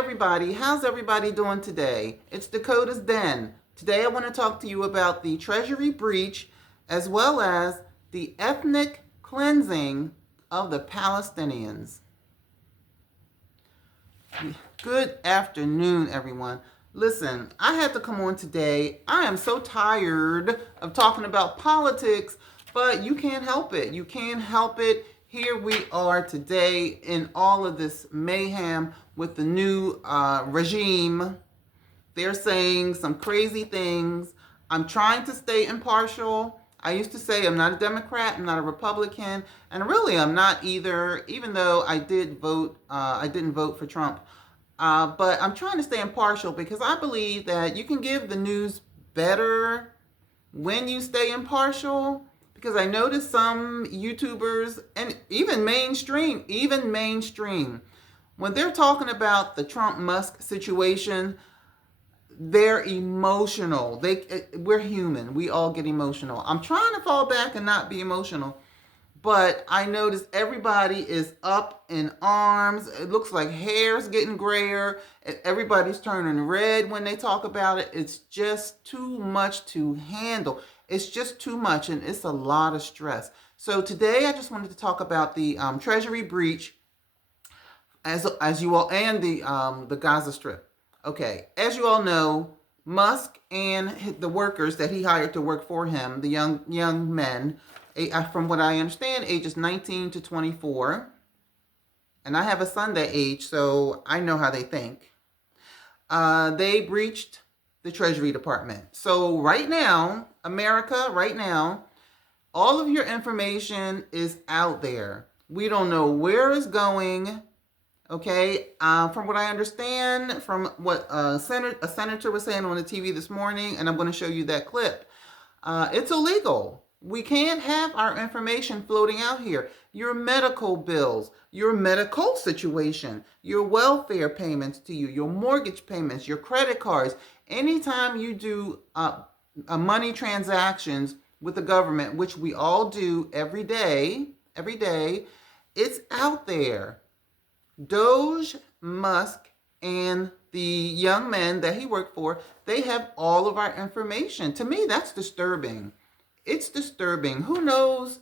everybody. How's everybody doing today? It's Dakota's Den. Today I want to talk to you about the treasury breach as well as the ethnic cleansing of the Palestinians. Good afternoon, everyone. Listen, I had to come on today. I am so tired of talking about politics, but you can't help it. You can't help it. Here we are today in all of this mayhem with the new regime. They're saying some crazy things. I'm trying to stay impartial. I used to say I'm not a Democrat, I'm not a Republican, and really I'm not either, even though I didn't vote for Trump. But I'm trying to stay impartial because I believe that you can give the news better when you stay impartial. Because I noticed some YouTubers and even mainstream, when they're talking about the Trump-Musk situation, they're emotional. We're human. We all get emotional. I'm trying to fall back and not be emotional. But I noticed everybody is up in arms. It looks like hair's getting grayer. Everybody's turning red when they talk about it. It's just too much to handle. It's just too much, and it's a lot of stress. So today I just wanted to talk about the treasury breach as you all, and the Gaza Strip. Okay, as you all know, Musk and the workers that he hired to work for him, the young men, from what I understand, ages 19 to 24. And I have a son that age, so I know how they think. They breached the Treasury Department. So right now, America, right now, all of your information is out there. We don't know where it's going. Okay, from what I understand, from what a senator was saying on the TV this morning, and I'm going to show you that clip, it's illegal. We can't have our information floating out here. Your medical bills, your medical situation, your welfare payments to you, your mortgage payments, your credit cards. Anytime you do money transactions with the government, which we all do every day, it's out there. Doge, Musk, and the young men that he worked for, they have all of our information. To me, that's disturbing. It's disturbing. Who knows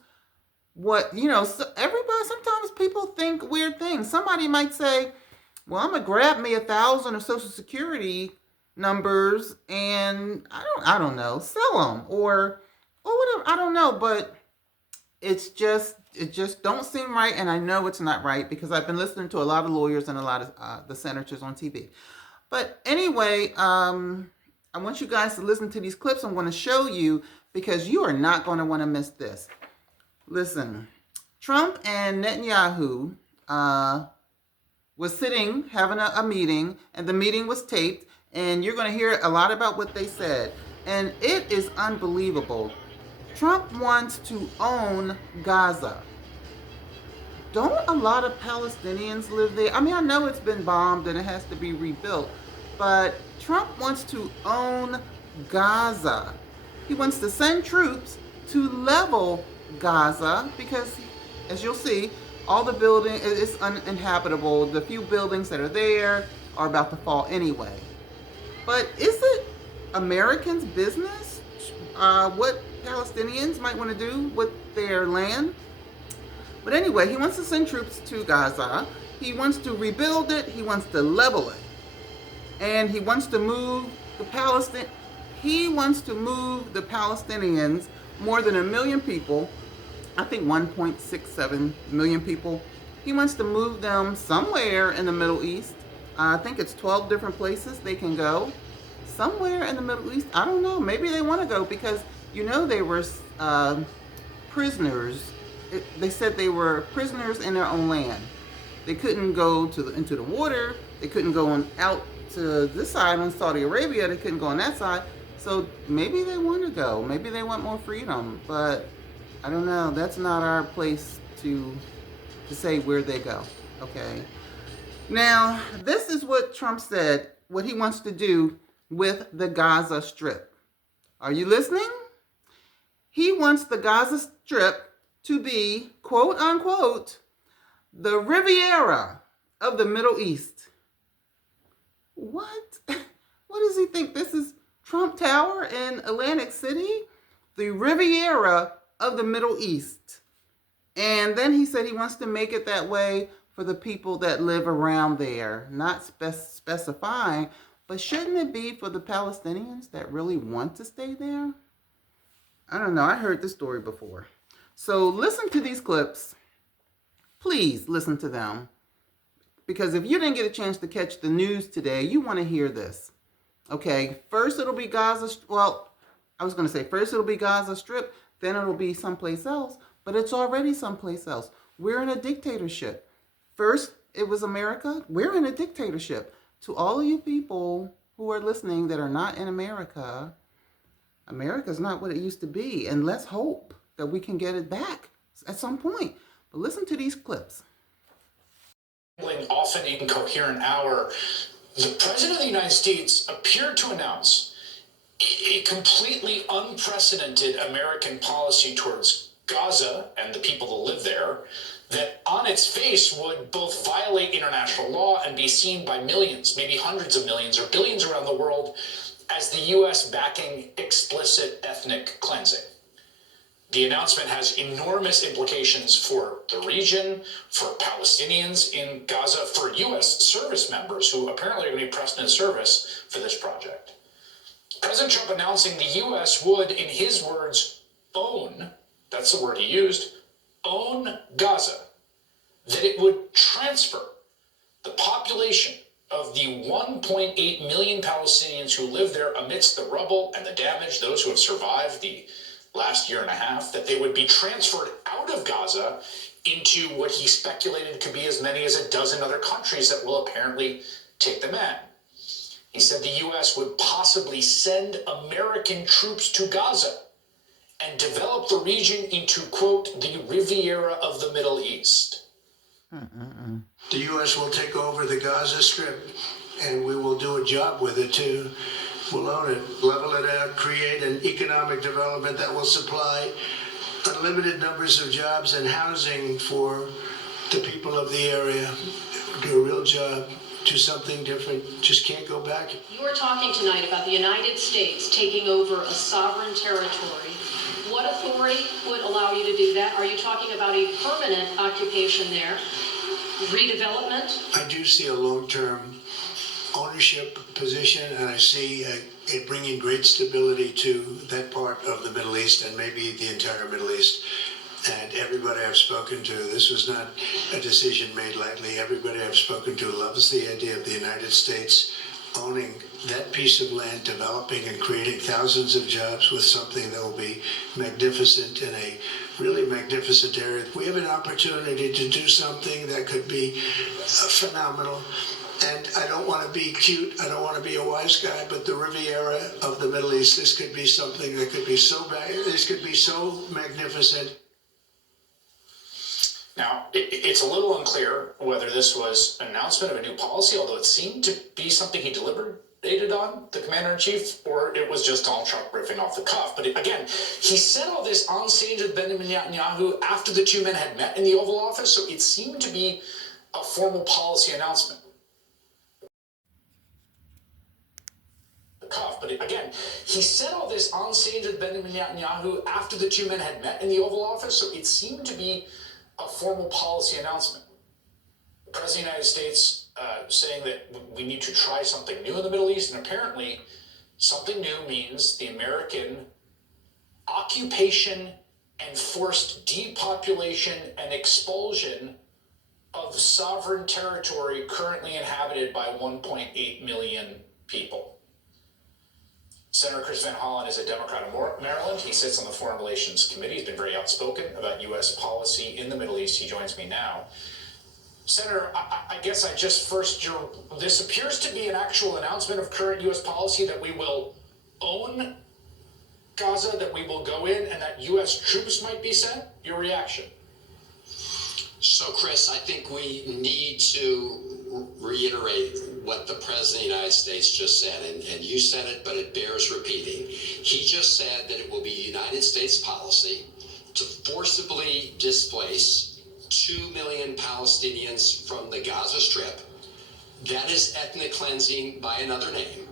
what, so everybody, sometimes people think weird things. Somebody might say, well, I'm going to grab me 1,000 of Social Security numbers and I don't know, sell them or whatever. I don't know, but it just don't seem right, and I know it's not right because I've been listening to a lot of lawyers and a lot of the senators on TV. But anyway, I want you guys to listen to these clips I'm going to show you because you are not going to want to miss this. Listen, Trump and Netanyahu was sitting having a meeting, and the meeting was taped, and you're going to hear a lot about what they said, and it is unbelievable. Trump wants to own Gaza. Don't a lot of Palestinians live there? I mean, I know it's been bombed and it has to be rebuilt, but Trump wants to own Gaza. He wants to send troops to level Gaza because, as you'll see, all the building is uninhabitable. The few buildings that are there are about to fall anyway. But is it Americans' business what Palestinians might want to do with their land? But anyway, he wants to send troops to Gaza. He wants to rebuild it. He wants to level it. And he wants to move the Palestinians, more than 1 million people, I think 1.67 million people. He wants to move them somewhere in the Middle East. I think it's 12 different places they can go. Somewhere in the Middle East. I don't know. Maybe they want to go because, they were prisoners. They said they were prisoners in their own land. They couldn't go into the water. They couldn't go out to this side on Saudi Arabia. They couldn't go on that side. So maybe they want to go. Maybe they want more freedom. But I don't know. That's not our place to say where they go. Okay. Now, this is what Trump said, what he wants to do with the Gaza Strip. Are you listening? He wants the Gaza Strip to be, quote unquote, the Riviera of the Middle East. What? What does he think this is? Trump Tower in Atlantic City? The Riviera of the Middle East. And then he said he wants to make it that way for the people that live around there. Not specifying, but shouldn't it be for the Palestinians that really want to stay there? I don't know. I heard this story before. So listen to these clips. Please listen to them. Because if you didn't get a chance to catch the news today, you want to hear this. Okay, first it'll be Gaza. Well, I was going to say first it'll be Gaza Strip, then it'll be someplace else. But it's already someplace else. We're in a dictatorship. First it was America. We're in a dictatorship. To all of you people who are listening that are not in America, America's not what it used to be. And let's hope that we can get it back at some point. But listen to these clips. Often incoherent hour, the President of the United States appeared to announce a completely unprecedented American policy towards Gaza and the people that live there that on its face would both violate international law and be seen by millions, maybe hundreds of millions or billions around the world as the U.S. backing explicit ethnic cleansing. The announcement has enormous implications for the region, for Palestinians in Gaza, for U.S. service members who apparently are going to be pressed into service for this project. President Trump announcing the U.S. would, in his words, own, that's the word he used, own Gaza, that it would transfer the population of the 1.8 million Palestinians who live there amidst the rubble and the damage, those who have survived the last year and a half, that they would be transferred out of Gaza into what he speculated could be as many as a dozen other countries that will apparently take them in. He said the U.S. would possibly send American troops to Gaza and develop the region into, quote, the Riviera of the Middle East. The U.S. will take over the Gaza Strip, and we will do a job with it, too. We'll own it, level it out, create an economic development that will supply unlimited numbers of jobs and housing for the people of the area. Do a real job, do something different, just can't go back. You are talking tonight about the United States taking over a sovereign territory. What authority would allow you to do that? Are you talking about a permanent occupation there? Redevelopment? I do see a long-term ownership position, and I see it bringing great stability to that part of the Middle East and maybe the entire Middle East. And everybody I've spoken to, this was not a decision made lightly. Everybody I've spoken to loves the idea of the United States owning that piece of land, developing and creating thousands of jobs with something that will be magnificent in a really magnificent area. We have an opportunity to do something that could be phenomenal. And I don't want to be cute, I don't want to be a wise guy, but the Riviera of the Middle East, this could be something that could be so bad, this could be so magnificent. Now, it's a little unclear whether this was an announcement of a new policy, although it seemed to be something he deliberated on, the commander-in-chief, or it was just Donald Trump riffing off the cuff. But again, he said all this on stage with Benjamin Netanyahu after the two men had met in the Oval Office, so it seemed to be a formal policy announcement. But again, he said all this on stage with Benjamin Netanyahu after the two men had met in the Oval Office, so it seemed to be a formal policy announcement. The President of the United States saying that we need to try something new in the Middle East, and apparently something new means the American occupation and forced depopulation and expulsion of sovereign territory currently inhabited by 1.8 million people. Senator Chris Van Hollen is a Democrat of Maryland. He sits on the Foreign Relations Committee. He's been very outspoken about U.S. policy in the Middle East. He joins me now. Senator, I guess I just first, this appears to be an actual announcement of current U.S. policy that we will own Gaza, that we will go in, and that U.S. troops might be sent. Your reaction? So, Chris, I think we need to reiterate what the President of the United States just said, and you said it, but it bears repeating. He just said that it will be United States policy to forcibly displace 2 million Palestinians from the Gaza Strip That is ethnic cleansing by another name.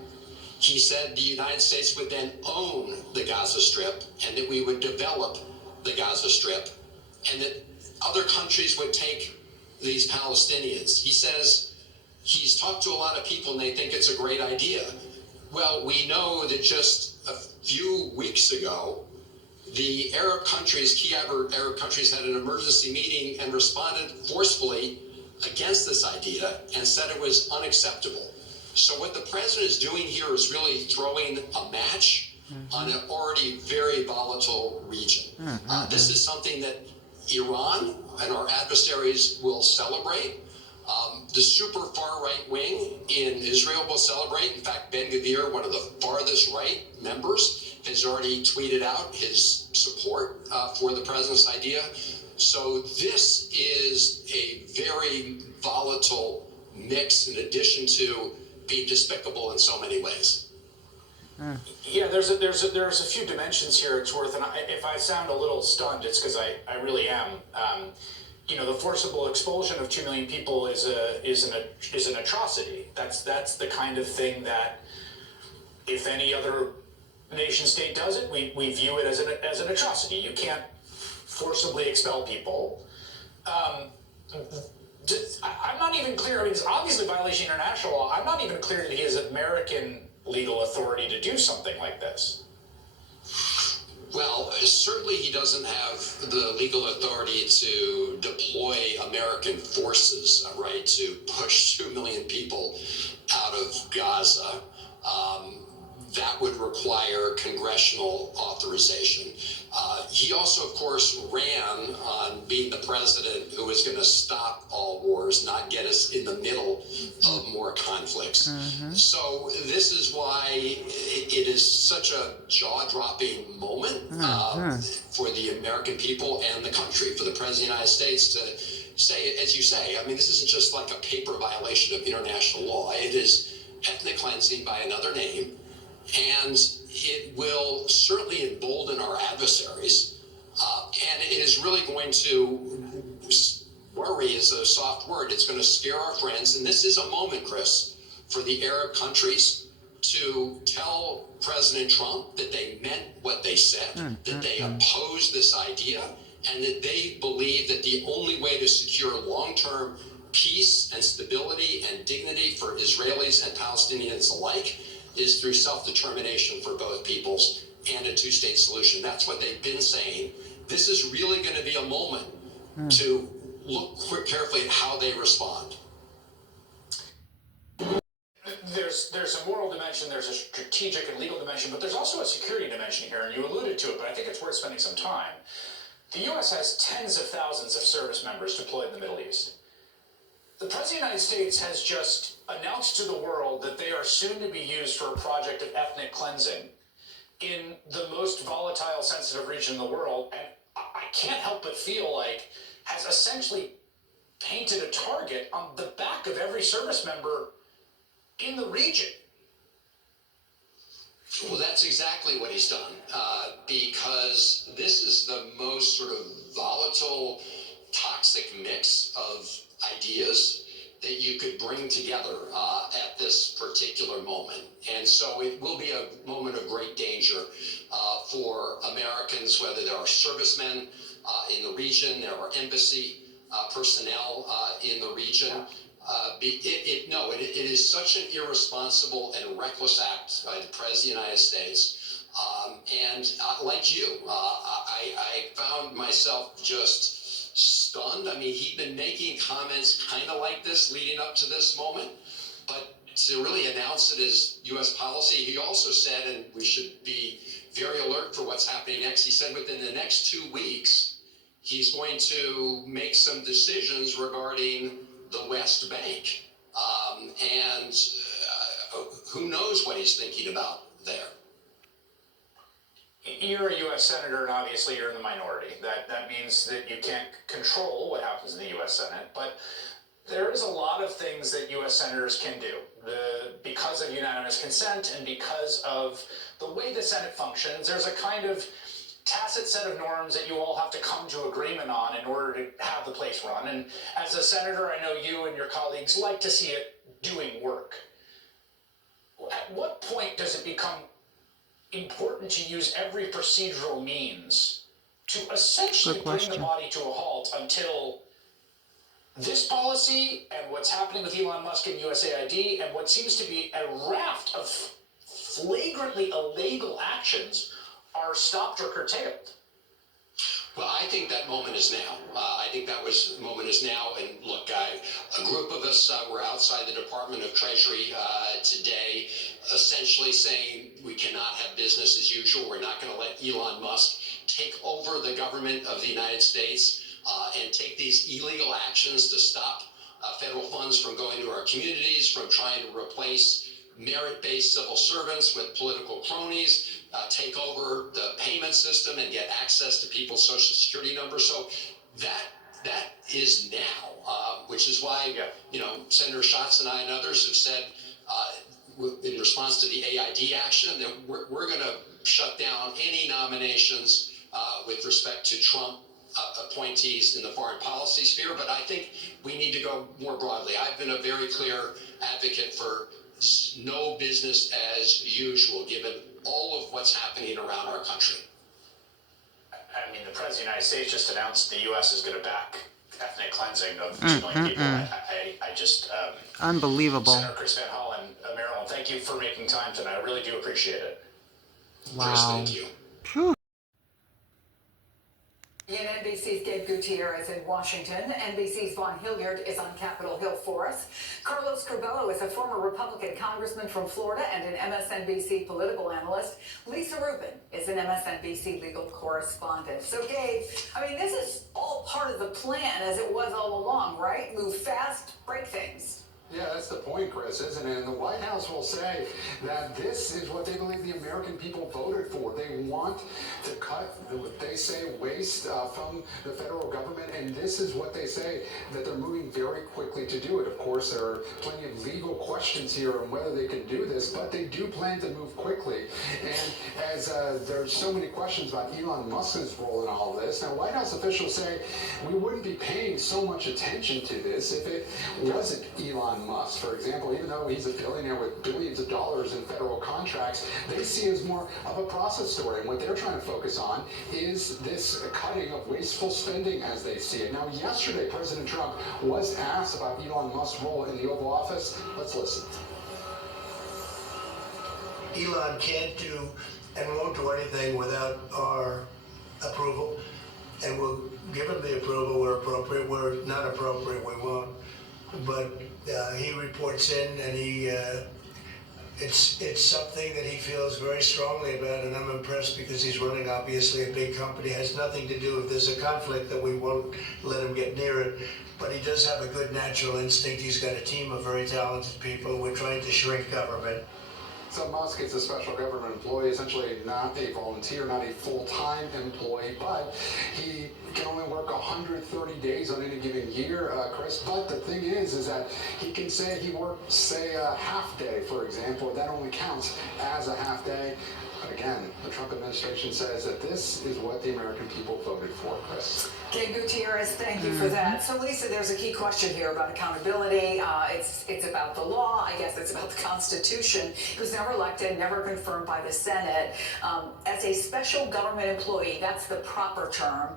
He said the United States would then own the Gaza Strip and that we would develop the Gaza Strip and that other countries would take these Palestinians. He says he's talked to a lot of people and they think it's a great idea. Well, we know that just a few weeks ago, the Arab countries, key Arab countries, had an emergency meeting and responded forcefully against this idea and said it was unacceptable. So what the president is doing here is really throwing a match on an already very volatile region. This is something that Iran and our adversaries will celebrate. The super far right wing in Israel will celebrate. In fact, Ben Gvir, one of the farthest right members, has already tweeted out his support for the president's idea. So this is a very volatile mix in addition to being despicable in so many ways. Yeah, there's a few dimensions here, it's worth, and if I sound a little stunned, it's because I really am. The forcible expulsion of 2 million people is an atrocity. That's the kind of thing that, if any other nation state does it, we view it as an atrocity. You can't forcibly expel people. I'm not even clear. I mean, it's obviously violation of international law. I'm not even clear that he has American legal authority to do something like this. Well, certainly he doesn't have the legal authority to deploy American forces, right, to push 2 million people out of Gaza. That would require congressional authorization. He also, of course, ran on being the president who was going to stop all wars, not get us in the middle of more conflicts. So this is why it is such a jaw-dropping moment for the American people and the country, for the president of the United States to say, as you say, I mean, this isn't just like a paper violation of international law. It is ethnic cleansing by another name. And it will certainly embolden our adversaries. And it is really going to, worry is a soft word, it's going to scare our friends. And this is a moment, Chris, for the Arab countries to tell President Trump that they meant what they said, that they oppose this idea, and that they believe that the only way to secure long-term peace and stability and dignity for Israelis and Palestinians alike is through self-determination for both peoples and a two-state solution. That's what they've been saying. This is really going to be a moment to look carefully at how they respond. There's a moral dimension, there's a strategic and legal dimension, but there's also a security dimension here, and you alluded to it, but I think it's worth spending some time. The U.S. has tens of thousands of service members deployed in the Middle East. The President of the United States has just announced to the world that they are soon to be used for a project of ethnic cleansing in the most volatile, sensitive region in the world, and I can't help but feel like has essentially painted a target on the back of every service member in the region. Well, that's exactly what he's done, because this is the most sort of volatile, toxic mix of ideas that you could bring together at this particular moment. And so it will be a moment of great danger for Americans, whether there are servicemen in the region, there are embassy personnel in the region. It is such an irresponsible and reckless act by the President of the United States. Like you, I found myself just stunned. I mean, he'd been making comments kind of like this leading up to this moment, but to really announce it as U.S. policy, he also said, and we should be very alert for what's happening next, he said within the next 2 weeks, he's going to make some decisions regarding the West Bank. Who knows what he's thinking about there? You're a U.S. Senator, and obviously you're in the minority. That means that you can't control what happens in the U.S. Senate, but there is a lot of things that U.S. Senators can do because of unanimous consent and because of the way the Senate functions. There's a kind of tacit set of norms that you all have to come to agreement on in order to have the place run. And as a senator, I know you and your colleagues like to see it doing work. At what point does it become important to use every procedural means to essentially bring the body to a halt until this policy and what's happening with Elon Musk and USAID and what seems to be a raft of flagrantly illegal actions are stopped or curtailed? Well, I think that moment is now. I think that moment is now. And look, a group of us were outside the Department of Treasury today, essentially saying we cannot have business as usual. We're not going to let Elon Musk take over the government of the United States and take these illegal actions to stop federal funds from going to our communities, from trying to replace merit-based civil servants with political cronies, take over the payment system and get access to people's social security numbers. So that is now, which is why Senator Schatz and I and others have said in response to the AID action that we're going to shut down any nominations with respect to Trump appointees in the foreign policy sphere. But I think we need to go more broadly. I've been a very clear advocate for no business as usual, given all of what's happening around our country. I mean, the President of the United States just announced the U.S. is going to back ethnic cleansing of 2 million people. I just... Unbelievable. Senator Chris Van Hollen, Maryland, thank you for making time tonight. I really do appreciate it. Wow. Chris, thank you. Phew. In NBC's Gabe Gutierrez in Washington, NBC's Vaughn Hilliard is on Capitol Hill for us. Carlos Curbelo is a former Republican congressman from Florida and an MSNBC political analyst. Lisa Rubin is an MSNBC legal correspondent. So, Gabe, I mean, this is all part of the plan as it was all along, right? Move fast, break things. Yeah, that's the point, Chris, isn't it? And the White House will say that this is what they believe the American people voted for. They want to cut, what they say, waste from the federal government, and this is what they say, that they're moving very quickly to do it. Of course, there are plenty of legal questions here on whether they can do this, but they do plan to move quickly. And as there's so many questions about Elon Musk's role in all of this, now White House officials say we wouldn't be paying so much attention to this if it wasn't Elon Musk, for example. Even though he's a billionaire with billions of dollars in federal contracts, they see it as more of a process story. And what they're trying to focus on is this cutting of wasteful spending as they see it. Now, yesterday, President Trump was asked about Elon Musk's role in the Oval Office. Let's listen. Elon can't do and won't do anything without our approval, and we'll give him the approval where appropriate. Where not appropriate, we won't. But he reports in, and it's something that he feels very strongly about, and I'm impressed because he's running obviously a big company. It has nothing to do if there's a conflict that we won't let him get near it. But he does have a good natural instinct. He's got a team of very talented people. We're trying to shrink government. So Musk is a special government employee, essentially not a volunteer, not a full-time employee, but he can only work 130 days on any given year, Chris. But the thing is that he can say he worked, say, a half day, for example. That only counts as a half day. But again, the Trump administration says that this is what the American people voted for, Chris. Gabe Gutierrez, thank you for that. So, Lisa, there's a key question here about accountability. It's about the law. I guess it's about the Constitution. He was never elected, never confirmed by the Senate. As a special government employee, that's the proper term.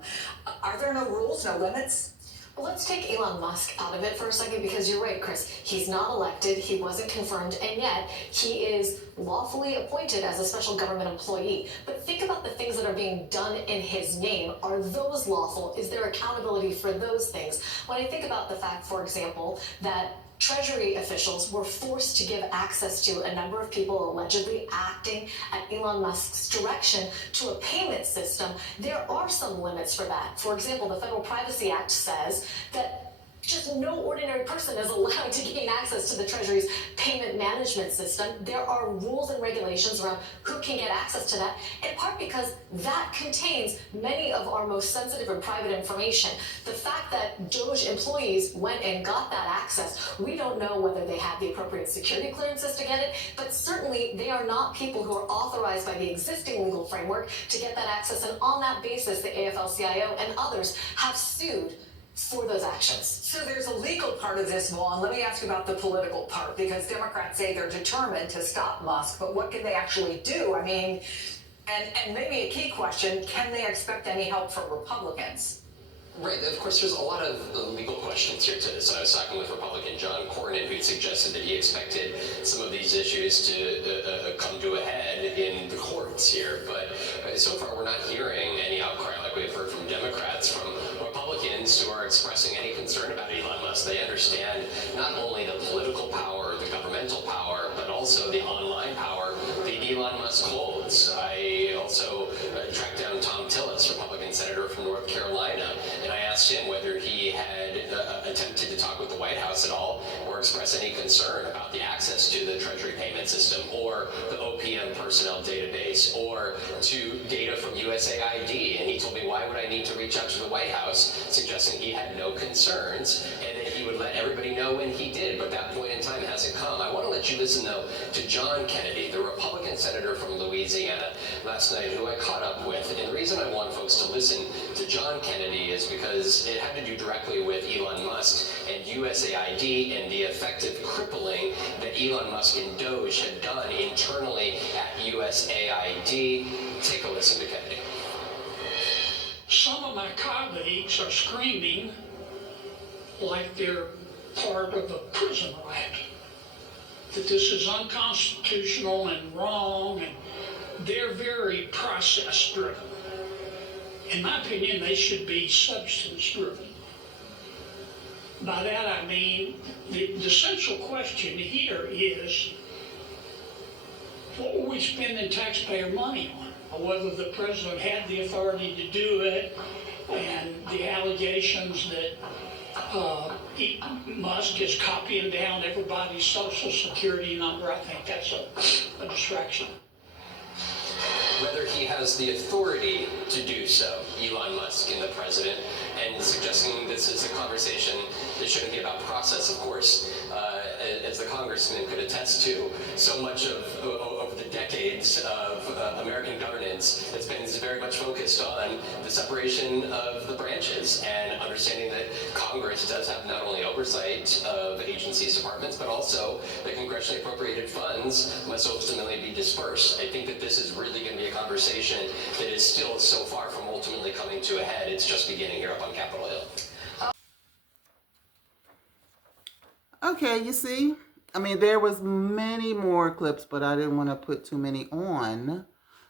Are there no rules, no limits? Well, let's take Elon Musk out of it for a second, because you're right, Chris. He's not elected, he wasn't confirmed, and yet he is lawfully appointed as a special government employee. But think about the things that are being done in his name. Are those lawful? Is there accountability for those things? When I think about the fact, for example, that Treasury officials were forced to give access to a number of people allegedly acting at Elon Musk's direction to a payment system, there are some limits for that. For example, the Federal Privacy Act says that just no ordinary person is allowed to gain access to the Treasury's payment management system. There are rules and regulations around who can get access to that, in part because that contains many of our most sensitive and private information. The fact that DOJ employees went and got that access, we don't know whether they had the appropriate security clearances to get it, but certainly they are not people who are authorized by the existing legal framework to get that access. And on that basis, the AFL-CIO and others have sued for those actions. So there's a legal part of this, Vaughn. Let me ask you about the political part, because Democrats say they're determined to stop Musk, but what can they actually do? I mean, and maybe a key question, can they expect any help from Republicans? Right, of course, there's a lot of legal questions here to this. I was talking with Republican John Cornyn, who suggested that he expected some of these issues to come to a head in the courts here. But so far, we're not hearing any outcry like we've heard from Democrats, from Republicans who are expressing any concern about Elon Musk. They understand not only the political power, the governmental power, but also the online power that Elon Musk holds. I also tracked down Tom Tillis, Republican senator from North Carolina, and I asked him whether he had attempted to talk with the White House at all or express any concern about the access to the Treasury payment system or the OPM personnel database or to data from USAID. And he told me, why would I need to reach out to the White House, suggesting he had no concerns and that he would let everybody know when he did, but that point in time hasn't come. I want to let you listen, though, to John Kennedy, the Republican senator from Louisiana, last night, who I caught up with. And the reason I want folks to listen to John Kennedy is because it had to do directly with Elon Musk and USAID and the effective crippling that Elon Musk and Doge had done internally at USAID. Take a listen to Kennedy. Some of my colleagues are screaming like they're part of a prison rat, that this is unconstitutional and wrong, and they're very process driven. In my opinion, they should be substance driven. By that I mean, the central question here is, what were we spending taxpayer money on? Whether the president had the authority to do it, and the allegations that Musk is copying down everybody's social security number, I think that's a distraction. Whether he has the authority to do so, Elon Musk and the president, and suggesting this is a conversation that shouldn't be about process, of course, as the congressman could attest to, so much of over the decades of American governance has been very much focused on the separation of the branches and understanding that Congress does have not only oversight of agencies, departments, but also the congressionally appropriated funds must ultimately be dispersed. I think that this is really going to be a conversation that is still so far from ultimately coming to a head. It's just beginning here up on Capitol Hill. Okay, you see, I mean, there was many more clips, but I didn't want to put too many on.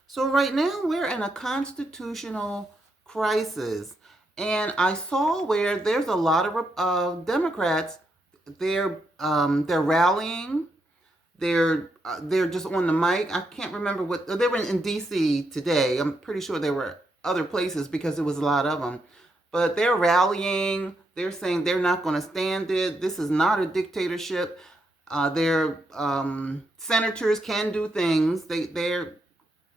So right now we're in a constitutional crisis, and I saw where there's a lot of Democrats. They're rallying. They're just on the mic. I can't remember what they were in D.C. today. I'm pretty sure there were other places because there was a lot of them. But they're rallying. They're saying they're not going to stand it. This is not a dictatorship. Their senators can do things. They're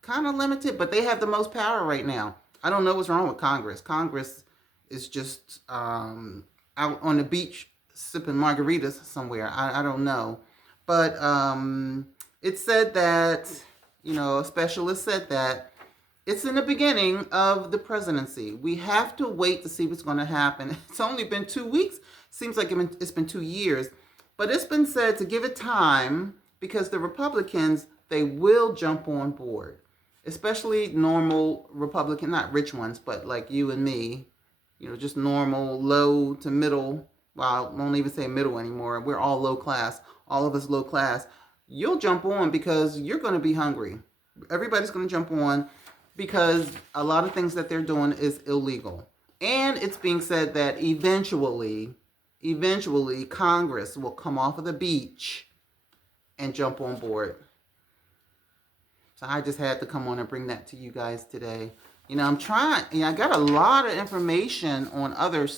kind of limited, but they have the most power right now. I don't know what's wrong with Congress. Congress is just out on the beach sipping margaritas somewhere. I don't know. But it said that, a specialist said that it's in the beginning of the presidency. We have to wait to see what's going to happen. It's only been 2 weeks. Seems like it's been 2 years. But it's been said to give it time because the Republicans, they will jump on board. Especially normal Republican, not rich ones, but like you and me. Just normal, low to middle. Well, I won't even say middle anymore. We're all low class. All of us low class. You'll jump on because you're going to be hungry. Everybody's going to jump on because a lot of things that they're doing is illegal. And it's being said that eventually Congress will come off of the beach and jump on board. So I just had to come on and bring that to you guys today. I'm trying, I got a lot of information on other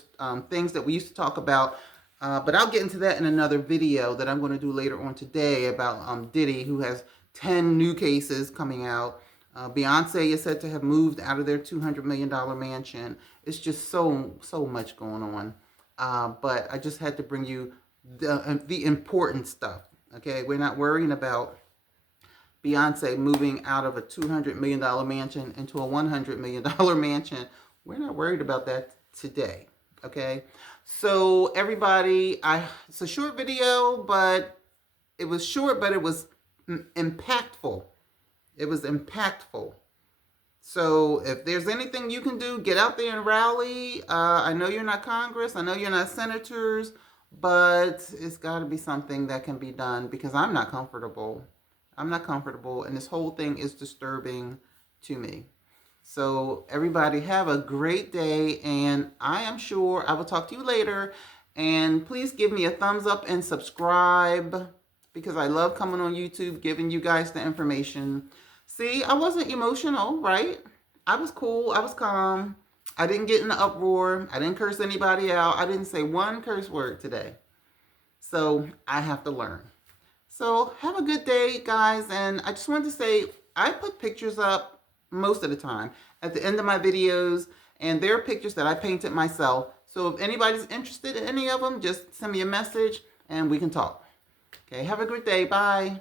things that we used to talk about, but I'll get into that in another video that I'm going to do later on today about Diddy, who has 10 new cases coming out. Beyonce is said to have moved out of their $200 million mansion. It's just so much going on. But I just had to bring you the important stuff. Okay, we're not worrying about Beyonce moving out of a $200 million mansion into a $100 million mansion. We're not worried about that today. Okay, so everybody, it's a short video, but it was short, but it was impactful. It was impactful. So if there's anything you can do, get out there and rally. I know you're not Congress. I know you're not senators, but it's got to be something that can be done because I'm not comfortable. I'm not comfortable, and this whole thing is disturbing to me. So everybody have a great day, and I am sure I will talk to you later. And please give me a thumbs up and subscribe because I love coming on YouTube, giving you guys the information. See, I wasn't emotional, right? I was cool. I was calm. I didn't get in an uproar. I didn't curse anybody out. I didn't say one curse word today. So I have to learn. So have a good day, guys. And I just wanted to say, I put pictures up most of the time at the end of my videos, and they're pictures that I painted myself. So if anybody's interested in any of them, just send me a message and we can talk. Okay, have a good day. Bye.